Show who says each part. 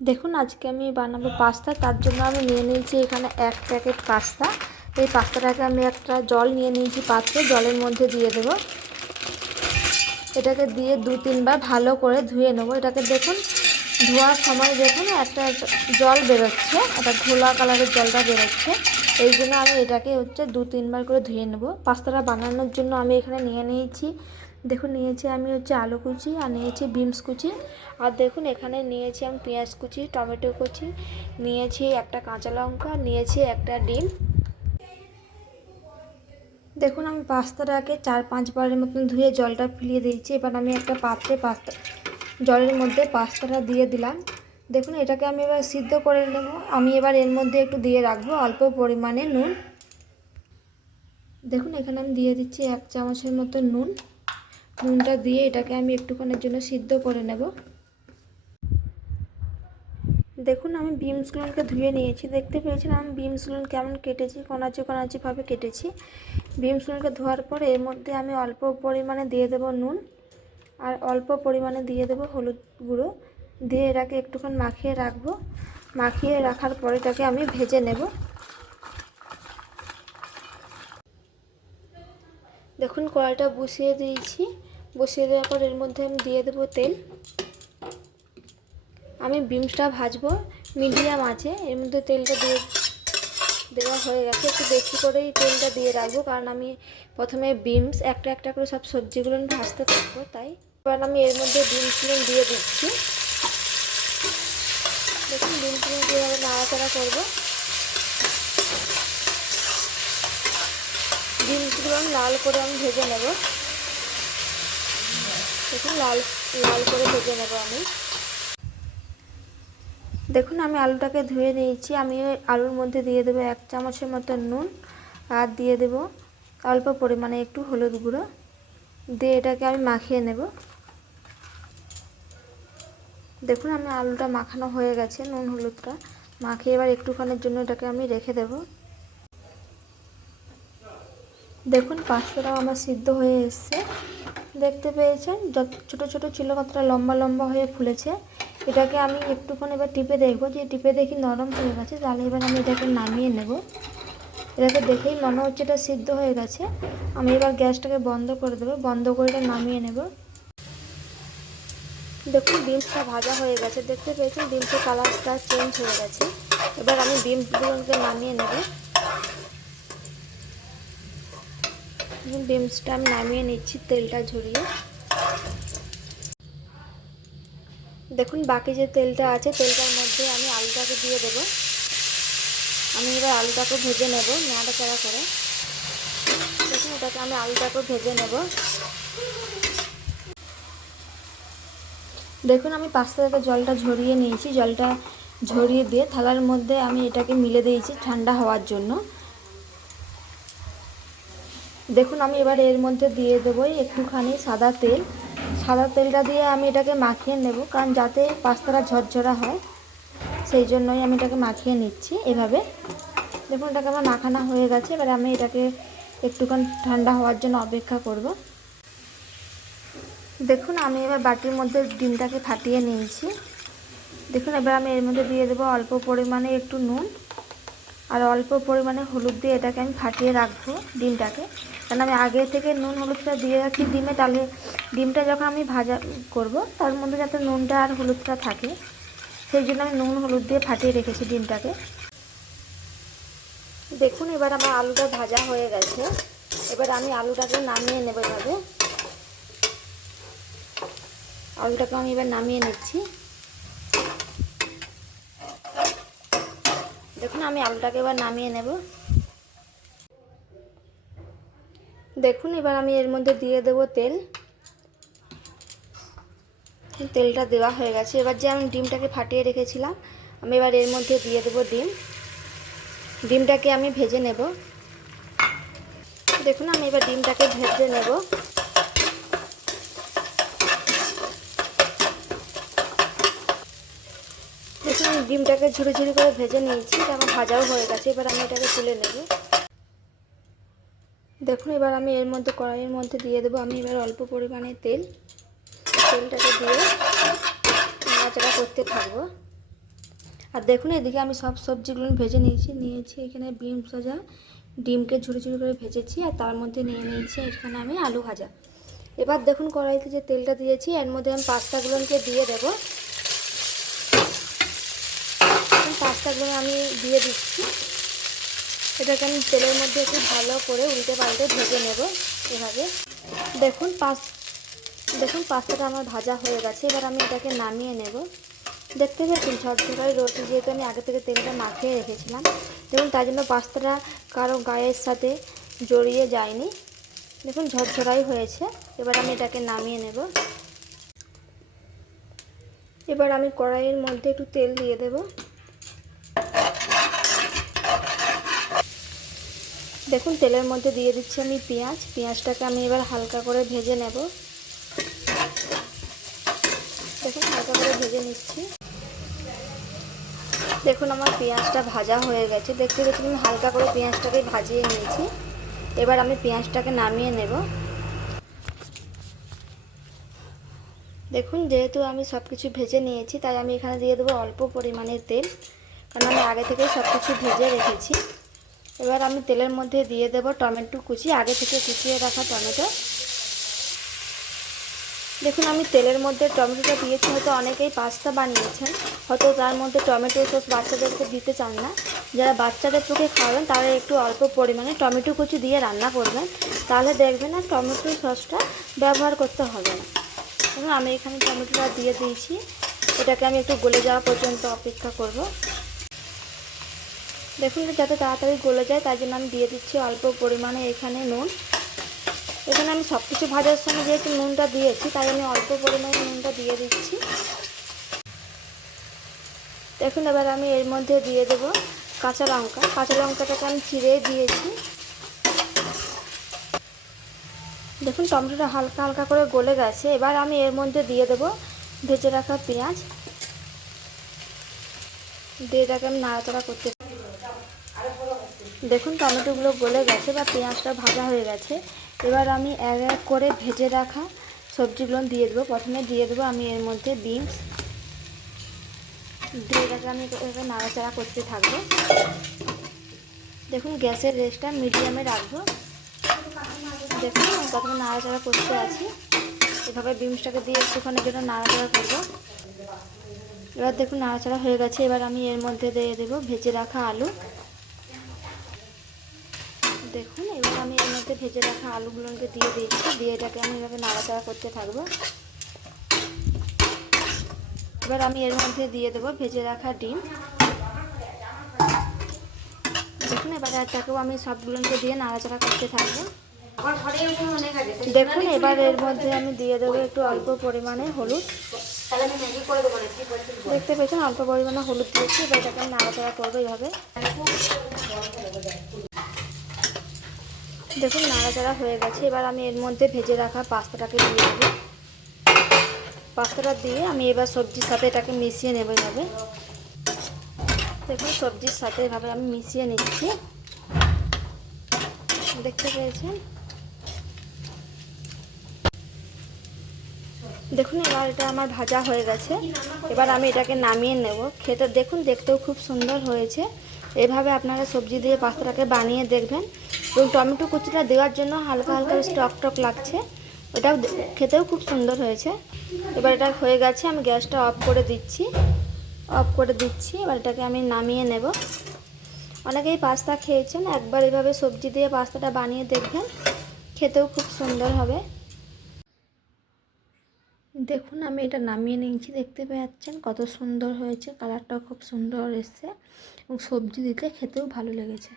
Speaker 1: দেখুন, আজকে আমি বানাবো পাস্তা। তার জন্য আমি নিয়ে নিয়েছি এখানে এক প্যাকেট পাস্তা। এই পাস্তাটাকে আমি একটা জল নিয়ে নিয়েছি পাত্রে। জলের মধ্যে দিয়ে দেবো। এটাকে দিয়ে দু তিনবার ভালো করে ধুয়ে নেব। এটাকে দেখুন, ধোয়ার সময় দেখুন, একটা জল বেরোচ্ছে, একটা ঘোলা কালারের জলটা বেরোচ্ছে। এই জন্য আমি এটাকে হচ্ছে দু তিনবার করে ধুয়ে নেব। পাস্তাটা বানানোর জন্য আমি এখানে নিয়ে নিয়েছি দেখুন, নিয়েছি আমি হচ্ছে আলু কুচি আর নিয়েছি বিমস কুচি। আর দেখুন, এখানে নিয়েছি আমি পেঁয়াজ কুচি, টমেটো কুচি, নিয়েছি একটা কাঁচা লঙ্কা, নিয়েছি একটা ডিম। দেখুন, আমি পাস্তাটাকে চার পাঁচবারের মতন ধুয়ে জলটা ফিলিয়ে দিয়েছি। এবার আমি একটা পাত্রে পাস্তা, জলের মধ্যে পাস্তাটা দিয়ে দিলাম। দেখুন, এটাকে আমি এবার সিদ্ধ করে নেব। আমি এবার এর মধ্যে একটু দিয়ে রাখব অল্প পরিমাণে নুন। দেখুন, এখানে আমি দিয়ে দিচ্ছি এক চামচের মতো নুন। নুনটা দিয়ে এটাকে আমি একটুখানের জন্য সিদ্ধ করে নেব। দেখুন, আমি বিমসগুলোকে ধুয়ে নিয়েছি। দেখতে পেয়েছেন, আমি বিমসগুলো কেমন কেটেছি, কোনাচি কোনাচিভাবে কেটেছি। বিমসগুলোকে ধোয়ার পর এর মধ্যে আমি অল্প পরিমাণে দিয়ে দেব নুন আর অল্প পরিমাণে দিয়ে দেব হলুদ গুঁড়ো। দিয়ে এটাকে একটুক্ষণ মাখিয়ে রাখব। মাখিয়ে রাখার পর এটাকে আমি ভেজে নেব। দেখুন, কড়াইটা বসিয়ে দিয়েছি। বসিয়ে দেওয়ার পর এর মধ্যে আমি দিয়ে দেবো তেল। আমি বিমসটা ভাজবো, মিডিয়াম আছে, এর মধ্যে তেলটা দিয়ে দেওয়া হয়ে গেছে। একটু বেশি করেই তেলটা দিয়ে রাখব, কারণ আমি প্রথমে বিমস একটা একটা করে সব সবজিগুলো ভাজতে থাকব, তাই। এবার আমি এর মধ্যে বিমসগুলো দিয়ে দিচ্ছি। দেখুন বিমসগুলো দিয়ে নাড়াচাড়া করব। বিমসগুলো আমি লাল করে আমি ভেজে নেব। দেখুন লাল লাল করে ভেজে নেব আমি। দেখুন, আমি আলুটাকে ধুয়ে নিয়েছি। আমি আলুর মধ্যে দিয়ে দেবো এক চামচের মতো নুন আর দিয়ে দেব অল্প পরিমাণে একটু হলুদ গুঁড়ো। দিয়ে এটাকে আমি মাখিয়ে নেব। দেখুন, আমি আলুটা মাখানো হয়ে গেছে, নুন হলুদটা। মাখিয়ে এবার একটুখানের জন্য এটাকে আমি রেখে দেব। দেখুন পাস্তাটাও আমার সিদ্ধ হয়ে এসছে। দেখতে পেয়েছেন, যত ছোটো ছোটো ছিল কতটা লম্বা লম্বা হয়ে ফুলেছে। এটাকে আমি একটুক্ষণ এবার টিপে দেখব যে টিপে দেখি নরম হয়ে গেছে, তাহলে এবার আমি এটাকে নামিয়ে নেব। এটাকে দেখেই মনে হচ্ছে এটা সিদ্ধ হয়ে গেছে। আমি এবার গ্যাসটাকে বন্ধ করে দেবো, বন্ধ করে এটা নামিয়ে নেব। দেখুন বিনসটা ভাজা হয়ে গেছে, দেখতে পেয়েছেন? বিনসের কালারটা চেঞ্জ হয়ে গেছে। এবার আমি বিনসগুলোকে নামিয়ে নেব। বিমসটা আমি নামিয়ে নিচ্ছি, তেলটা ঝরিয়ে। দেখুন, বাকি যে তেলটা আছে, তেলটার মধ্যে আমি আলুটাকে দিয়ে দেবো। আমি এবার আলুটাকে ভেজে নেব, নাড়াচাড়া করে। দেখুন, এটাকে আমি আলুটাকে ভেজে নেব। দেখুন, আমি পাস্তা থেকে জলটা ঝরিয়ে নিয়েছি। জলটা ঝরিয়ে দিয়ে থালার মধ্যে আমি এটাকে মিলে দিয়েছি ঠান্ডা হওয়ার জন্য। দেখুন, আমি এবার এর মধ্যে দিয়ে দেবো একটুখানি সাদা তেল। সাদা তেলটা দিয়ে আমি এটাকে মাখিয়ে নেব, কারণ যাতে পাস্তাটা ঝরঝরা হয়, সেই জন্যই আমি এটাকে মাখিয়ে নিচ্ছি এভাবে। দেখুন, এটাকে আমার মাখানো হয়ে গেছে, এবার আমি এটাকে একটুখানি ঠান্ডা হওয়ার জন্য অপেক্ষা করব। দেখুন, আমি এবার বাটির মধ্যে ডিমটাকে ফাটিয়ে নিয়েছি। দেখুন, এবার আমি এর মধ্যে দিয়ে দেবো অল্প পরিমাণে একটু নুন। আর অল্প পরিমাণে হলুদ দিয়ে এটাকে আমি ফাটিয়ে রাখব ডিমটাকে। কারণ আমি আগে থেকে নুন হলুদটা দিয়ে রাখি ডিমে, তাহলে ডিমটা যখন আমি ভাজা করব, তার মধ্যে যাতে নুনটা আর হলুদটা থাকে, সেই জন্য আমি নুন হলুদ দিয়ে ফাটিয়ে রেখেছি ডিমটাকে। দেখুন, এবার আমার আলুটা ভাজা হয়ে গেছে। এবার আমি আলুটাকে নামিয়ে নেব এভাবে। আলুটাকে আমি এবার নামিয়ে নিচ্ছি। দেখুন, আমি আলুটাকে এবার নামিয়ে নেব। দেখুন, এবার আমি এর মধ্যে দিয়ে দেব তেল। তেলটা দেওয়া হয়ে গেছে। এবার যে আমি ডিমটাকে ফাটিয়ে রেখেছিলাম, আমি এবার এর মধ্যে দিয়ে দেব ডিম। ডিমটাকে আমি ভেজে নেব। দেখুন, আমি এবার ডিমটাকে ভেজে নেব। দেখুন, ডিমটাকে ঝুড়ি ঝুড়ি করে ভেজে নিয়েছি আমার ভাজাও হয়ে গেছে। এবার আমি এটাকে তুলে নেব। দেখুন, এবার আমি এর মধ্যে কড়াইয়ের মধ্যে দিয়ে দেবো। আমি এবার অল্প পরিমাণে তেল। তেলটাকে দিয়ে নাড়াচাড়া করতে থাকব। আর দেখুন, এদিকে আমি সব সবজিগুলো ভেজে নিয়েছি। নিয়েছি এখানে বিম ভাজা, ডিমকে ঝুড়ি ঝুড়ি করে ভেজেছি, আর তার মধ্যে নিয়ে নিয়েছি এখানে আমি আলু ভাজা। এবার দেখুন, কড়াইতে যে তেলটা দিয়েছি, এর মধ্যে আমি পাস্তাগুলোকে দিয়ে দেবো। পাস্তাগুলো আমি দিয়ে দিচ্ছি। এটাকে আমি তেলের মধ্যে একটু ভালো করে উল্টে পাল্টে ভেজে নেব এভাবে। দেখুন পাস দেখুন পাস্তাটা আমার ভাজা হয়ে গেছে, এবার আমি এটাকে নামিয়ে নেব। দেখতে পেয়েছেন ঝরঝরাই রুটি যেহেতু আমি আগে থেকে তেলটা মাখিয়ে রেখেছিলাম। দেখুন, তাই জন্য পাস্তাটা কারও গায়ের সাথে জড়িয়ে যায়নি। দেখুন, ঝরঝরাই হয়েছে, এবার আমি এটাকে নামিয়ে নেব। এবার আমি কড়াইয়ের মধ্যে একটু তেল দিয়ে দেব। দেখুন, তেলের মধ্যে দিয়ে দিচ্ছি আমি পেঁয়াজ। পেঁয়াজটাকে আমি এবার হালকা করে ভেজে নেব। দেখুন, হালকা করে ভেজে নিচ্ছি। দেখুন, আমার পেঁয়াজটা ভাজা হয়ে গেছে। দেখতে দেখুন আমি হালকা করে পেঁয়াজটাকে ভাজিয়ে নিয়েছি। এবার আমি পেঁয়াজটাকে নামিয়ে নেব। দেখুন, যেহেতু আমি সব কিছু ভেজে নিয়েছি, তাই আমি এখানে দিয়ে দেবো অল্প পরিমাণে তেল। কারণ আমি আগে থেকে সব কিছু ভেজে রেখেছি। এবার আমি তেলের মধ্যে দিয়ে দেব টমেটো কুচি, আগে থেকে কুচিয়ে রাখা টমেটো। দেখুন, আমি তেলের মধ্যে টমেটোটা দিয়েছি, হয়তো অনেকেই পাস্তা বানিয়েছেন, হয়তো তার মধ্যে টমেটো সস বাচ্চাদেরকে দিতে চান না। যারা বাচ্চাদের চোখে খাওয়াবেন, তারা একটু অল্প পরিমাণে টমেটো কুচি দিয়ে রান্না করবেন। তাহলে দেখবেন আর টমেটো সসটা ব্যবহার করতে হবে না। আমি এখানে টমেটোটা দিয়ে দিয়েছি। এটাকে আমি একটু গলে যাওয়া পর্যন্ত অপেক্ষা করব। দেখুন যাতে তাড়াতাড়ি গলে যায়, তাই জন্য আমি দিয়ে দিচ্ছি অল্প পরিমাণে এখানে নুন। এখানে আমি সব কিছু ভাজার সময় যেহেতু নুনটা দিয়েছি, তাই আমি অল্প পরিমাণে নুনটা দিয়ে দিচ্ছি। দেখুন এবার আমি এর মধ্যে দিয়ে দেব কাঁচা লঙ্কা। কাঁচা লঙ্কাটাকে আমি চিড়ে দিয়েছি। দেখুন টমেটোটা হালকা হালকা করে গলে গেছে। এবার আমি এর মধ্যে দিয়ে দেব ভেজে রাখা পেঁয়াজ। দিয়ে এটাকে আমি নাড়াচাড়া করতে দেখুন, টমেটোগুলো গলে গেছে বা পেঁয়াজটা ভাজা হয়ে গেছে। এবার আমি এক এক করে ভেজে রাখা সবজিগুলো দিয়ে দেবো। প্রথমে দিয়ে দেবো আমি এর মধ্যে বিনস। দিয়ে এটাকে আমি এভাবে নাড়াচাড়া করতে থাকব। দেখুন, গ্যাসের রেসটা মিডিয়ামে রাখব। দেখুন, আমি প্রথমে নাড়াচাড়া করতে আছি। এভাবে বিমসটাকে দিয়ে একটুখানি জন্য নাড়াচাড়া করব। এবার দেখুন, নাড়াচাড়া হয়ে গেছে। এবার আমি এর মধ্যে দিয়ে দেবো ভেজে রাখা আলু। দেখুন, এবার আমি এর মধ্যে ভেজে রাখা আলুগুলোকে দিয়ে দিয়েছি দিয়ে এটাকে আমি এভাবে নাড়াচাড়া করতে থাকব। এবার আমি এর মধ্যে দিয়ে দেবো ভেজে রাখা ডিম। দেখুন, এবার এটাকেও আমি সবগুলোকে দিয়ে নাড়াচাড়া করতে থাকব। দেখুন, এবার এর মধ্যে আমি দিয়ে দেবো একটু অল্প পরিমাণে হলুদ। দেখতে পেয়েছেন, অল্প পরিমাণে হলুদ দিয়েছি, এবার এটাকে আমি নাড়াচাড়া করব এইভাবে দেখুন, নাড়াচাড়া হয়ে গেছে। এবার আমি এর মধ্যে ভেজে রাখা পাস্তাটাকে দিয়ে দেবো। পাস্তাটা দিয়ে আমি এবার সবজির সাথে এটাকে মিশিয়ে নেব এভাবে। দেখুন, সবজির সাথে এভাবে আমি মিশিয়ে নিচ্ছি। দেখতে পেয়েছেন? দেখুন, এবার এটা আমার ভাজা হয়ে গেছে। এবার আমি এটাকে নামিয়ে নেব। খেতে, দেখুন, দেখতেও খুব সুন্দর হয়েছে। এভাবে আপনারা সবজি দিয়ে পাস্তাটাকে বানিয়ে দেখবেন। এবং টমেটো কুচিটা দেওয়ার জন্য হালকা হালকা স্টক টক লাগছে। ওটাও খেতেও খুব সুন্দর হয়েছে। এবার এটা হয়ে গেছে, আমি গ্যাসটা অফ করে দিচ্ছি। অফ করে দিচ্ছি, এবার এটাকে আমি নামিয়ে নেব। অনেকেই পাস্তা খেয়েছেন, একবার এভাবে সবজি দিয়ে পাস্তাটা বানিয়ে দেখবেন, খেতেও খুব সুন্দর হবে। দেখুন, আমি এটা নামিয়ে নিয়েছি, দেখতে পাচ্ছেন কত সুন্দর হয়েছে, কালারটাও খুব সুন্দর এসছে এবং সবজি দিতে খেতেও ভালো লেগেছে।